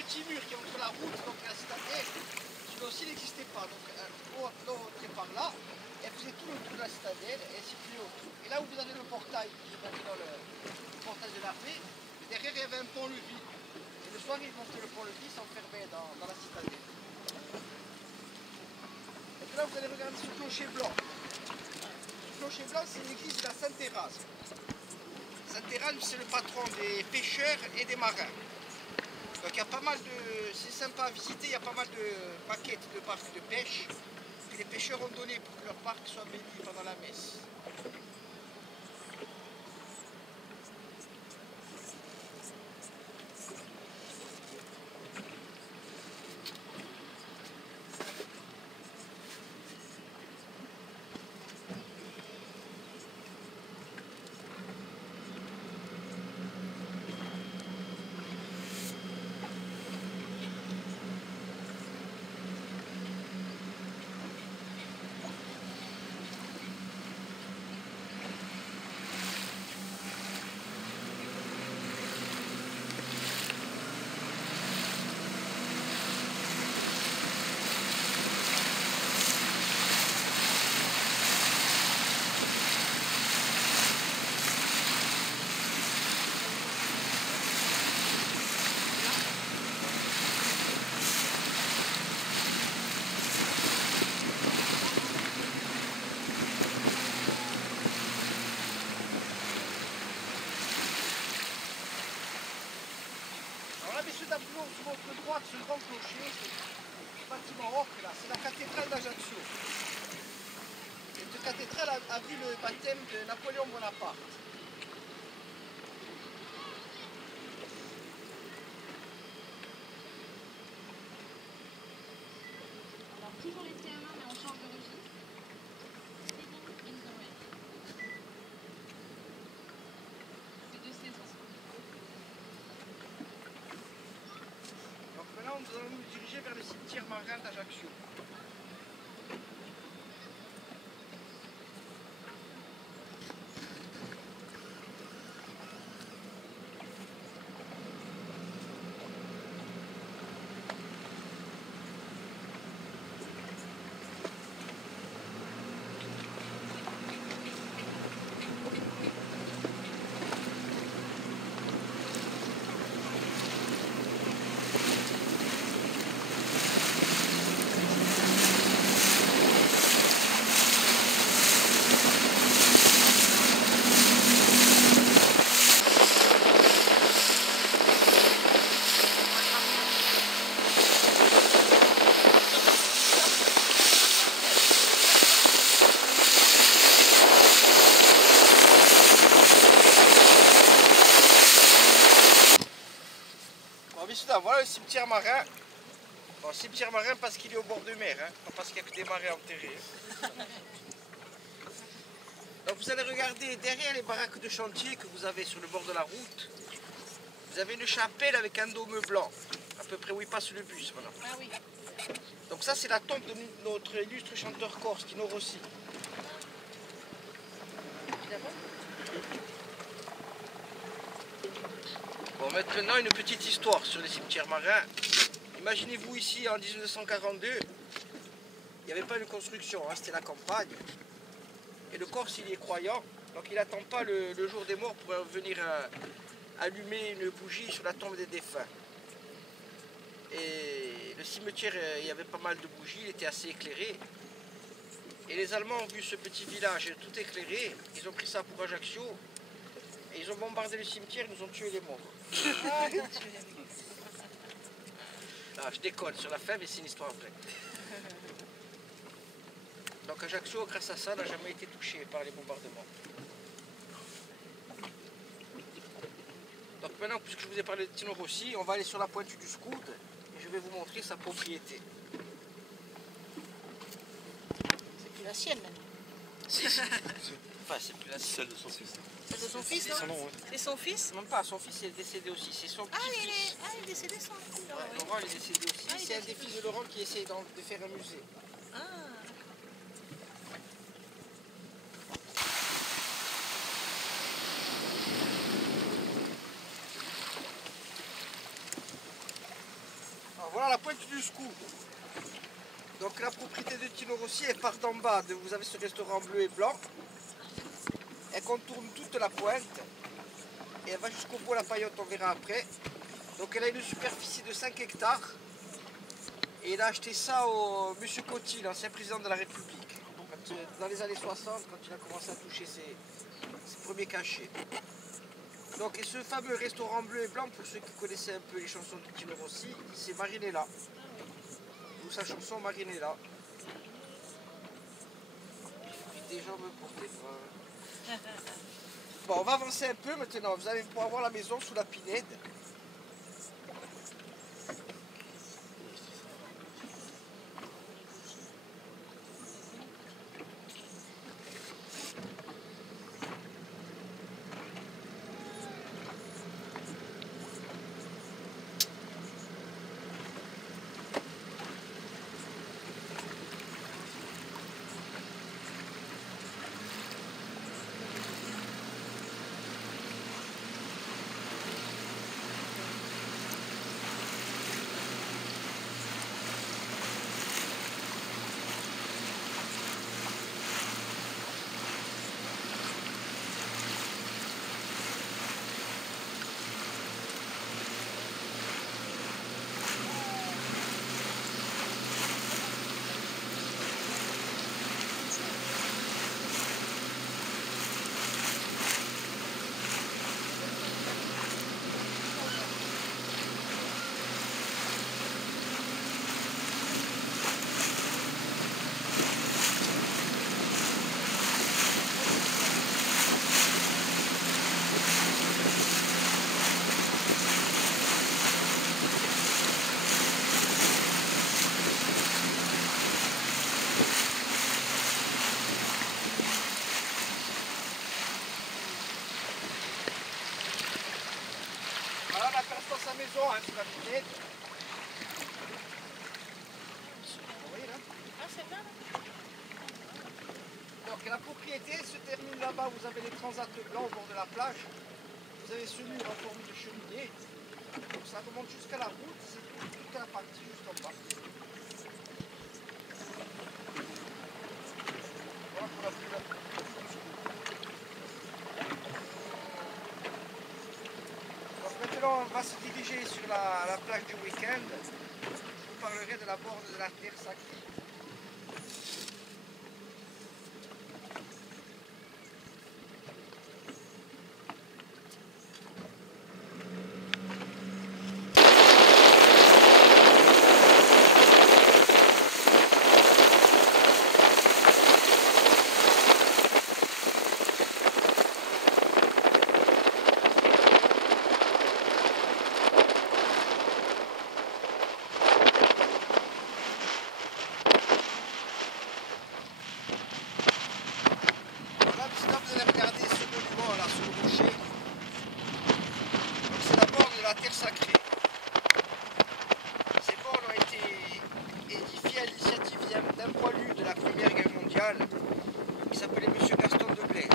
petit mur qui est entre la route donc la citadelle, celui-là aussi n'existait pas. Donc l'eau entrait par là, elle faisait tout le tour de la citadelle et circulait autour. Et là où vous avez le portail, qui est dans le portail de l'armée, derrière il y avait un pont-levis. Et le soir ils montaient le pont-levis, s'enfermaient dans la citadelle. Et là vous allez regarder ce clocher blanc. Ce clocher blanc c'est l'église de la Sainte-Thérèse. Sainte-Thérèse c'est le patron des pêcheurs et des marins. Donc il y a pas mal de... c'est sympa à visiter, il y a pas mal de maquettes de barques de pêche que les pêcheurs ont donné pour que leur barque soit bénie pendant la messe. Sur votre droite, ce grand clocher, ce bâtiment ocre là, c'est la cathédrale d'Ajaccio. Cette cathédrale a vu le baptême de Napoléon Bonaparte. Alors toujours les TM1 mais on change de registre. C'est de saison. Nous allons nous diriger vers le cimetière marin d'Ajaccio. Voilà le cimetière marin. Bon, cimetière marin parce qu'il est au bord de mer, hein, pas parce qu'il n'y a que des marins enterrés. Donc vous allez regarder derrière les baraques de chantier que vous avez sur le bord de la route. Vous avez une chapelle avec un dôme blanc, à peu près où il passe le bus. Voilà. Ah oui. Donc ça c'est la tombe de notre illustre chanteur corse, Tino Rossi. Bon, maintenant une petite histoire sur les cimetières marins. Imaginez-vous ici en 1942, il n'y avait pas de construction, hein, c'était la campagne. Et le Corse il est croyant, donc il n'attend pas le jour des morts pour venir allumer une bougie sur la tombe des défunts. Et le cimetière, il y avait pas mal de bougies, il était assez éclairé. Et les Allemands ont vu ce petit village tout éclairé, ils ont pris ça pour Ajaccio. Et ils ont bombardé le cimetière, ils nous ont tué les morts. Ah, je déconne sur la fin, mais c'est une histoire vraie. Donc Ajaccio, grâce à ça, n'a jamais été touché par les bombardements. Donc maintenant, puisque je vous ai parlé de Tino Rossi, on va aller sur la pointe du Scoud et je vais vous montrer sa propriété. C'est plus la sienne maintenant. Si, enfin, c'est plus la Celle de son fils. C'est de son fils, Son nom, non? ouais. C'est son fils? Non pas, son fils est décédé aussi, c'est son Ah, petit-fils. il est décédé son fils. Ouais, Laurent il est décédé aussi, Ah, il c'est est un des fils de Laurent qui essaye de faire un musée. Ah. pointe du Scoop. Donc la propriété de Tino Rossi, elle part d'en bas, vous avez ce restaurant bleu et blanc. Elle contourne toute la pointe et elle va jusqu'au bout la Paillotte, on verra après. Donc elle a une superficie de 5 hectares et il a acheté ça au monsieur Coty, l'ancien président de la République. Dans les années 60, quand il a commencé à toucher ses premiers cachets. Donc et ce fameux restaurant bleu et blanc, pour ceux qui connaissaient un peu les chansons de Tino Rossi, c'est Marinella. Ou sa chanson Marinella. Des gens me portaient pas. Bon, on va avancer un peu maintenant. Vous allez pouvoir voir la maison sous la pinède. Voilà, on aperçoit sa maison sur la pinède. Vous voyez là? Ah, c'est bien là. Donc la propriété se termine là-bas, vous avez les transats blancs au bord de la plage. Vous avez ce mur en forme de cheminée. Donc ça remonte jusqu'à la route, c'est toute la partie juste en bas. Voilà pour la plus. Donc maintenant on va se diriger sur la plage du week-end. Je vous parlerai de la borde de la terre sacrée. Terre sacrée. Ces bornes ont été édifiées à l'initiative d'un poilu de la Première Guerre mondiale qui s'appelait M. Gaston de Blaise.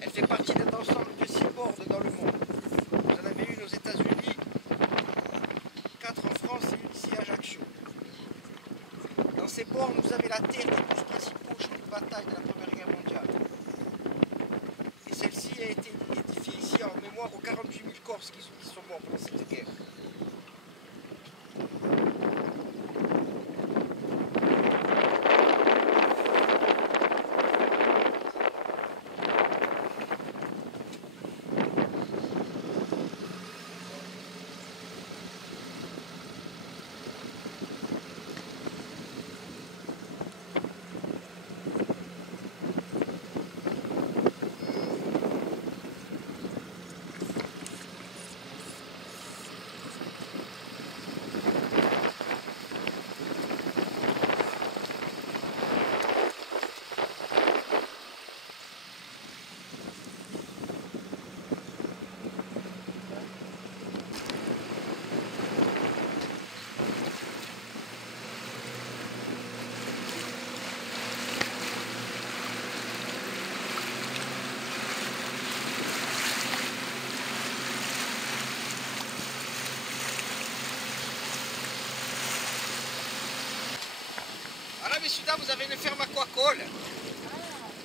Elle fait partie d'un ensemble de 6 bornes dans le monde. Vous en avez une aux États-Unis, 4 en France et une ici à Ajaccio. Dans ces bornes, vous avez la terre des 12 principaux champs de bataille de la Première Guerre mondiale. Et celle-ci a été édifiée ici en mémoire aux 48 000 Corses qui sont morts pendant cette guerre. Là, vous avez une ferme aquacole,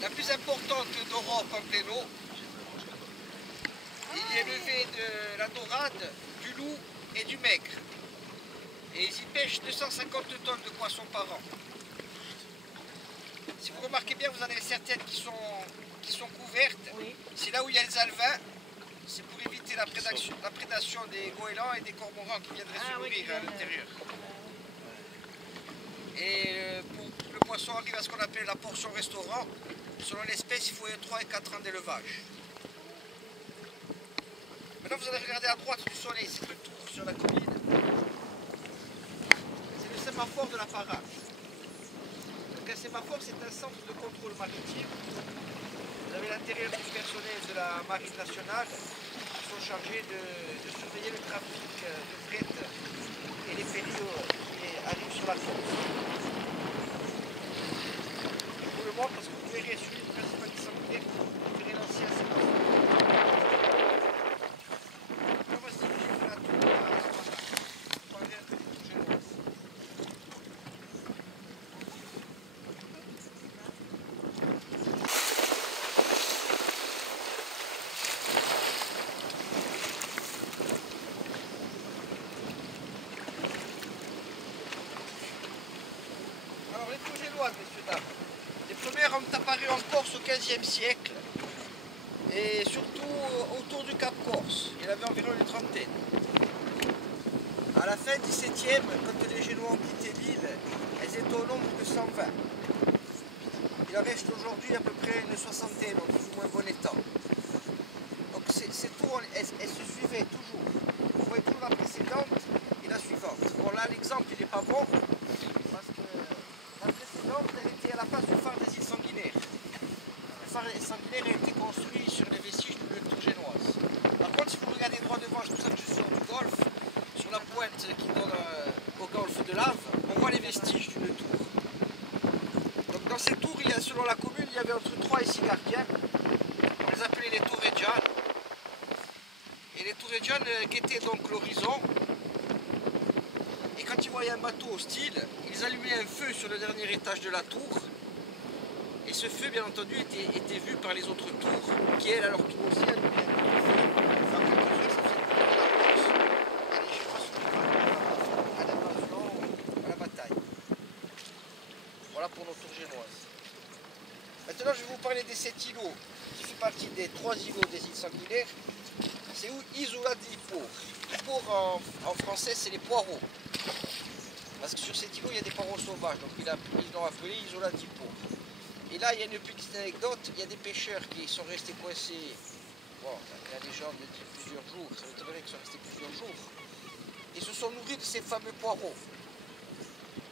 la plus importante d'Europe en pleine eau. Il y est élevé de la dorade, du loup et du maigre. Et ils y pêchent 250 tonnes de poissons par an. Si vous remarquez bien, vous en avez certaines qui sont couvertes. Oui. C'est là où il y a les alevins. C'est pour éviter la prédation des goélands et des cormorans qui viendraient se nourrir à l'intérieur. Et pour que le poisson arrive à ce qu'on appelle la portion restaurant, selon l'espèce, il faut 3 et 4 ans d'élevage. Maintenant, vous allez regarder à droite du soleil, c'est le tour sur la colline. C'est le sémaphore de la parage. Donc un sémaphore, c'est un centre de contrôle maritime. Vous avez l'intérieur du personnel de la Marine nationale qui sont chargés de surveiller le trafic de fret et les ferries qui arrivent sur la côte. Je vous le montre parce que vous verrez sur le principal qui s'en vous verrez l'ancien sémaphore. Alors les tours génoises, messieurs, dames, les premières ont apparu en Corse au XVe siècle et surtout autour du Cap Corse. Il y en avait environ une trentaine. À la fin du XVIIe, quand les Génois ont quitté l'île, elles étaient au nombre de 120. Il en reste aujourd'hui à peu près une soixantaine, en plus ou moins bon état. Donc ces tours, elles se suivaient toujours. Vous voyez toujours la précédente et la suivante. Bon là l'exemple il n'est pas bon, parce que la précédente elle était à la place du phare des îles Sanguinaires. Le phare des Sanguinaires a été construit sur les vestiges d'une tour génoise. Par contre si vous regardez droit devant, c'est pour ça que je sors du golfe, sur la pointe qui donne au golfe de Lave, on voit les vestiges d'une tour. Donc dans ces tours, selon la commune, il y avait entre 3 et 6 gardiens. On les appelait les tourégianes. Et les tourégianes guettaient donc l'horizon. Et quand ils voyaient un bateau hostile, ils allumaient un feu sur le dernier étage de la tour. Et ce feu, bien entendu, était vu par les autres tours, qui elles, à leur tour aussi, allumaient un autre feu. Enfin, en quelque sorte, ça faisait à l'invasion, à la bataille. Voilà pour nos tours génoises. Maintenant, je vais vous parler des 7 îlots qui font partie des 3 îlots des îles Sanguinaires. C'est Isola di Pour. Pour en français, c'est les poireaux. Parce que sur cet îlot, il y a des poireaux sauvages. Donc, ils l'ont appelé Isola di Pour. Et là, il y a une petite anecdote. Il y a des pêcheurs qui sont restés coincés. Bon, la légende dit plusieurs jours. Ça m'étonnerait qu'ils sont restés plusieurs jours. Ils se sont nourris de ces fameux poireaux.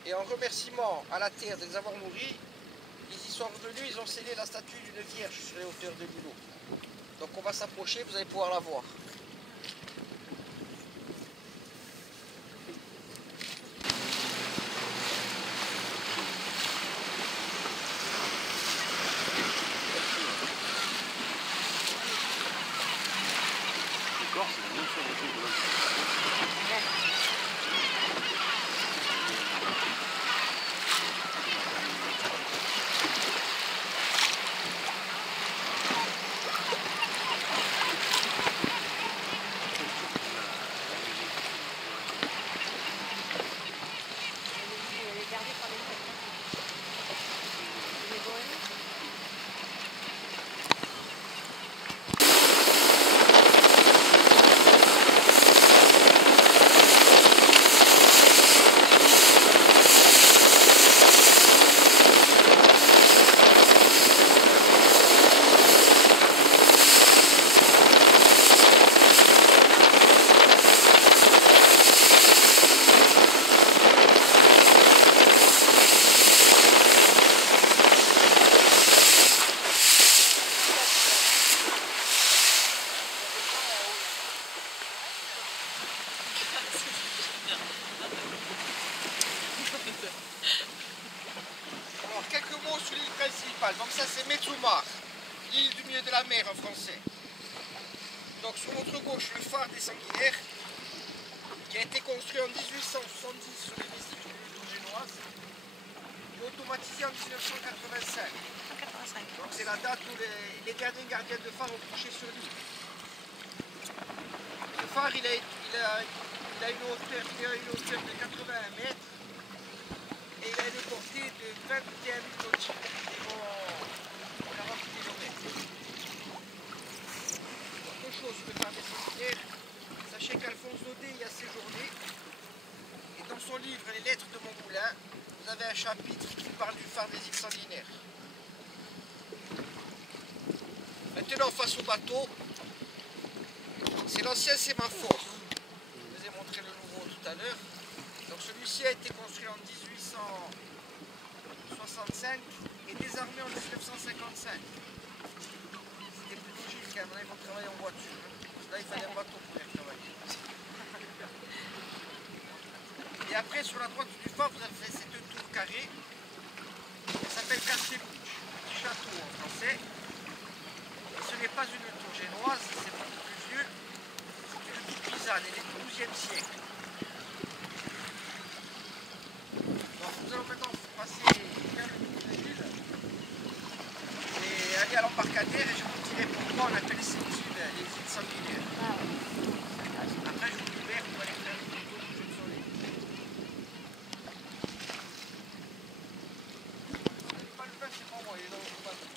Et en remerciement à la terre de les avoir nourris, ils y sont revenus, ils ont scellé la statue d'une vierge sur les hauteurs de l'îlot. Donc on va s'approcher, vous allez pouvoir la voir. Alors quelques mots sur l'île principale. Donc ça c'est Metsumar, l'île du milieu de la mer en français. Donc sur notre gauche le phare des Sanguinaires, qui a été construit en 1870 sur les vestiges d'une tour génoise. automatisé en 1985. 185. Donc c'est la date où les derniers gardiens de phare ont couché sur lui. Ce phare, il a une hauteur de 81 mètres et il a une portée de 21 000 nautiques, environ 40 km. Autre chose sur le phare des Centenaires, sachez qu'Alphonse Daudet y a séjourné et dans son livre Les Lettres de Montmoulin, vous avez un chapitre qui parle du phare des îles Sanguinaires. Maintenant, face au bateau, c'est l'ancien sémaphore. Je vous ai montré le nouveau tout à l'heure. Donc celui-ci a été construit en 1865 et désarmé en 1955. C'était plus logique, hein. Maintenant, il faut travailler en voiture. Là, il fallait un bateau pour y travailler. Et après, sur la droite du phare, vous avez ces deux tours carrées. Ça s'appelle Castelbouche, petit château en français. Et ce n'est pas une tour génoise, c'est beaucoup plus vieux. C'est une tour pisane, elle est du XIIe siècle. Donc nous allons maintenant passer vers le tour de l'île et aller à l'embarcadère et je vous dirai pourquoi on appelle ces îles les îles Sanguinaires. Après, je vous libère pour aller faire une photo du jeu de soleil. Pas le vin, c'est pas moi, il est dans le bateau.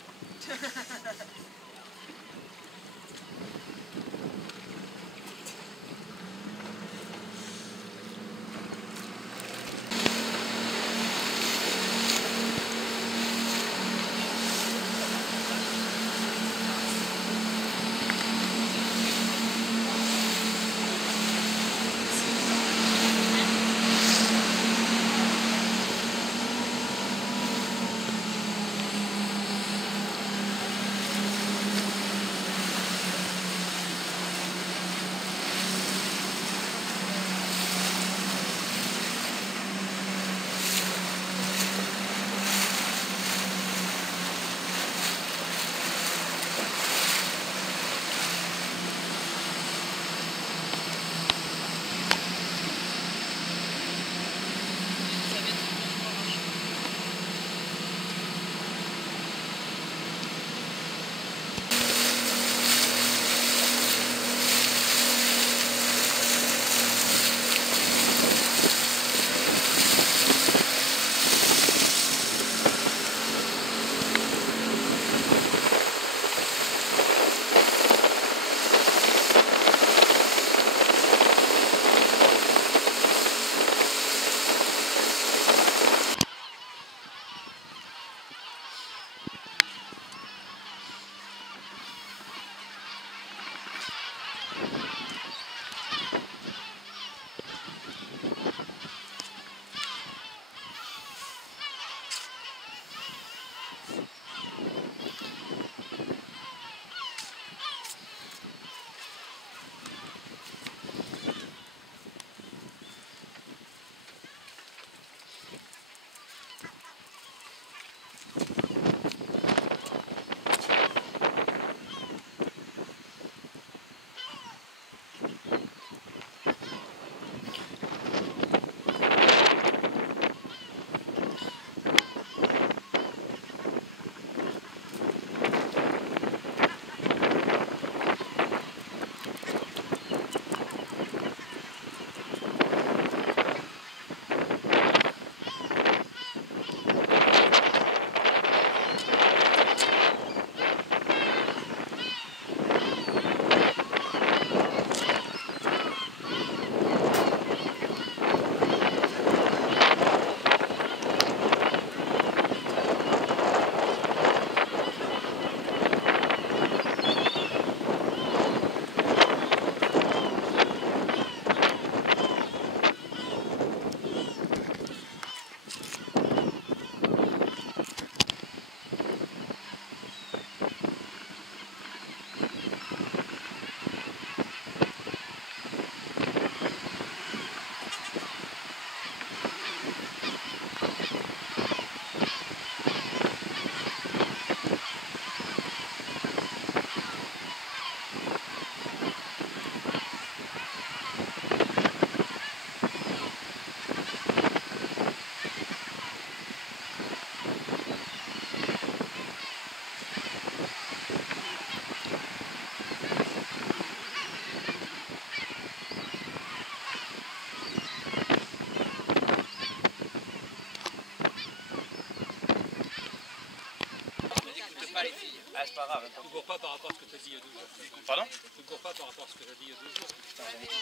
Ah, c'est pas grave. Tu ne cours pas par rapport à ce que tu as dit il y a 2 jours. Pardon? Tu ne cours pas par rapport à ce que tu as dit il y a 2 jours.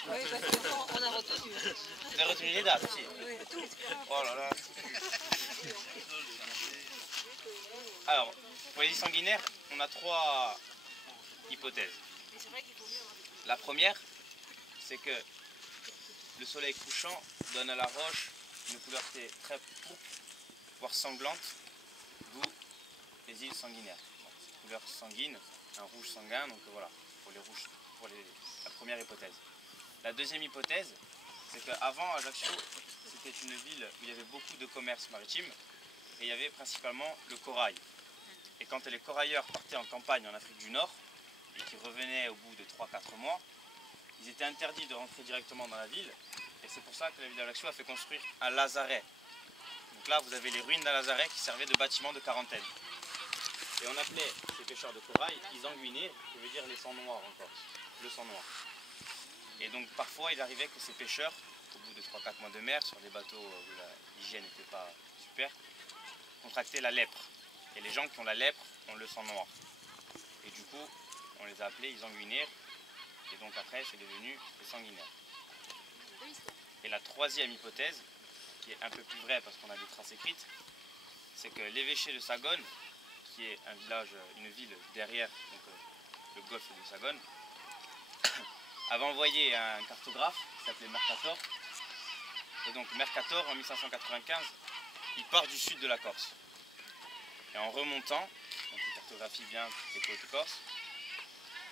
Oui, parce qu'on a retenu. Vous avez retenu les dates aussi? Oui, tout. Oh là là. Alors, pour les îles sanguinaires, on a 3 hypothèses. La première, c'est que le soleil couchant donne à la roche une couleur très pourpre, voire sanglante, d'où les îles sanguinaires. Donc, couleur sanguine, un rouge sanguin, donc voilà, pour la première hypothèse. La deuxième hypothèse, c'est qu'avant Ajaccio, c'était une ville où il y avait beaucoup de commerce maritime et il y avait principalement le corail. Et quand les corailleurs partaient en campagne en Afrique du Nord et qui revenaient au bout de 3-4 mois, ils étaient interdits de rentrer directement dans la ville. Et c'est pour ça que la ville d'Ajaccio a fait construire un lazaret. Donc là, vous avez les ruines d'un lazaret qui servait de bâtiment de quarantaine. Et on appelait ces pêcheurs de corail isanguinés, qui veut dire les sangs noirs en Corse, le sang noir. Et donc parfois, il arrivait que ces pêcheurs, au bout de 3-4 mois de mer, sur des bateaux où l'hygiène n'était pas super, contractaient la lèpre. Et les gens qui ont la lèpre ont le sang noir. Et du coup, on les a appelés isanguinaires. Et donc après, c'est devenu les sanguinaires. Et la troisième hypothèse, qui est un peu plus vraie parce qu'on a des traces écrites, c'est que l'évêché de Sagone, qui est un village, une ville derrière donc, le golfe de Sagone, avait envoyé un cartographe qui s'appelait Mercator. Et donc Mercator, en 1595, il part du sud de la Corse. Et en remontant, donc il cartographie bien toutes les côtes corse,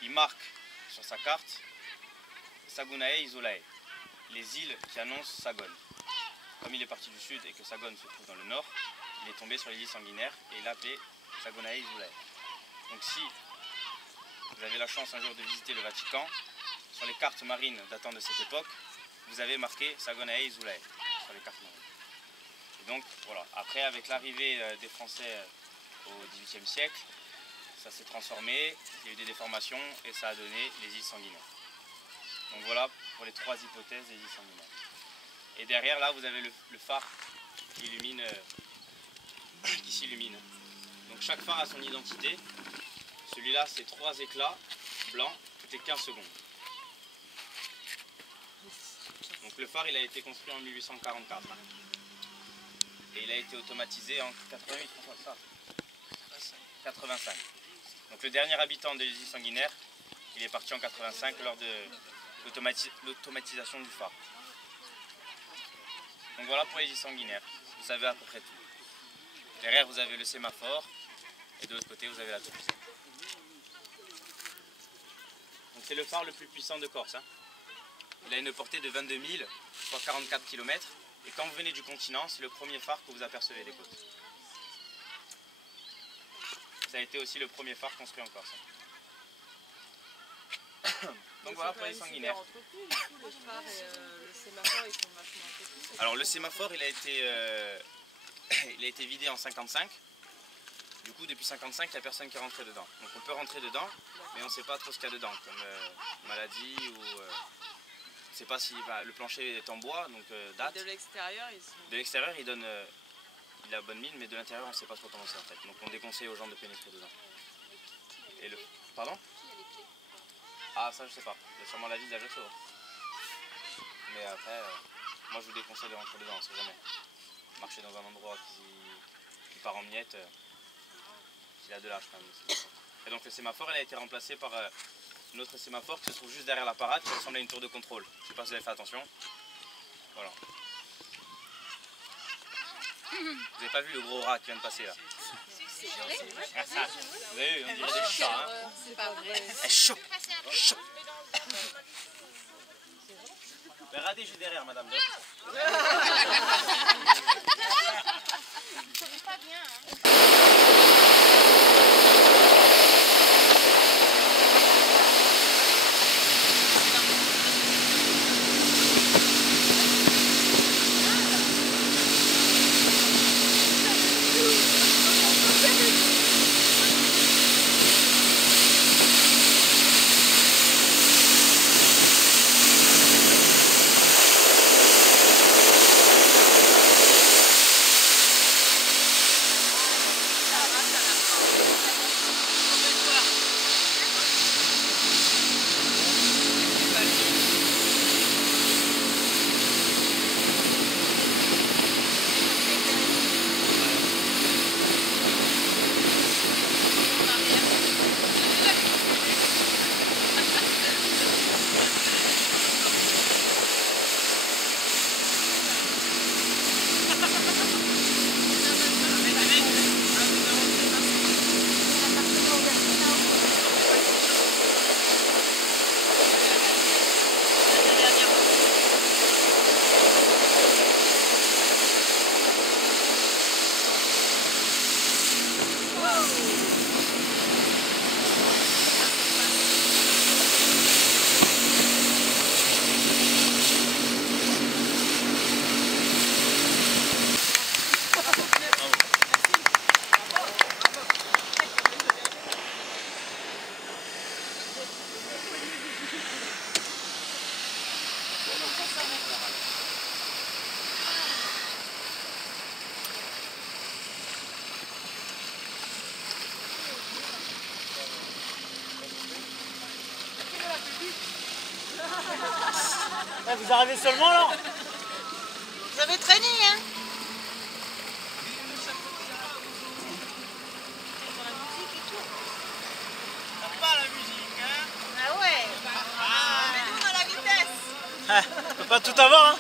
il marque sur sa carte Sagunae Isolae, les îles qui annoncent Sagone. Comme il est parti du sud et que Sagone se trouve dans le nord, il est tombé sur les îles sanguinaires et il l'a appelé Sagunae Isolae. Donc si vous avez la chance un jour de visiter le Vatican, sur les cartes marines datant de cette époque, vous avez marqué Sagunae Isolae sur les cartes marines. Et donc voilà, après avec l'arrivée des Français au XVIIIe siècle, ça s'est transformé, il y a eu des déformations et ça a donné les îles sanguinaires. Donc voilà pour les 3 hypothèses des îles sanguinaires. Et derrière là vous avez le phare qui illumine, qui s'illumine. Donc chaque phare a son identité. Celui-là c'est 3 éclats blancs toutes les 15 secondes. Donc le phare il a été construit en 1844 et il a été automatisé en 85. Donc le dernier habitant des îles sanguinaires, il est parti en 85 lors de l'automatisation du phare. Donc voilà pour les îles sanguinaires, vous savez à peu près tout. Derrière vous avez le sémaphore et de l'autre côté vous avez la tour. Donc c'est le phare le plus puissant de Corse. Hein. Il a une portée de 22 000, soit 44 km. Et quand vous venez du continent, c'est le premier phare que vous apercevez des côtes. Ça a été aussi le premier phare construit en Corse. Donc voilà pour les sanguinaires. Alors le sémaphore il a été vidé en 55. Du coup depuis 55 il n'y a personne qui est rentré dedans. Donc on peut rentrer dedans mais on ne sait pas trop ce qu'il y a dedans comme maladie ou... on ne sait pas si le plancher est en bois donc date. De l'extérieur il donne... il a bonne mine mais de l'intérieur on ne sait pas trop comment c'est en fait. Donc on déconseille aux gens de pénétrer dedans. Et le... Pardon? Ah ça je sais pas, il y a sûrement la ville d'Ajaccio. Mais après, moi je vous déconseille de rentrer dedans, on sait jamais. Marcher dans un endroit qui part en miettes, il a de l'âge quand même. Et donc le sémaphore il a été remplacé par un autre sémaphore qui se trouve juste derrière la parade qui ressemble à une tour de contrôle. Je sais pas si vous avez fait attention. Voilà. Vous n'avez pas vu le gros rat qui vient de passer là? Vous avez vu, on dirait des chats. Hein. C'est pas vrai. Chaud. Mais radis juste derrière, madame. Pas bien, hein. Vous arrivez seulement là? Vous avez traîné, hein? Pas la musique, hein? Ah ouais. Mais nous, on a la vitesse. On peut pas tout avoir, hein?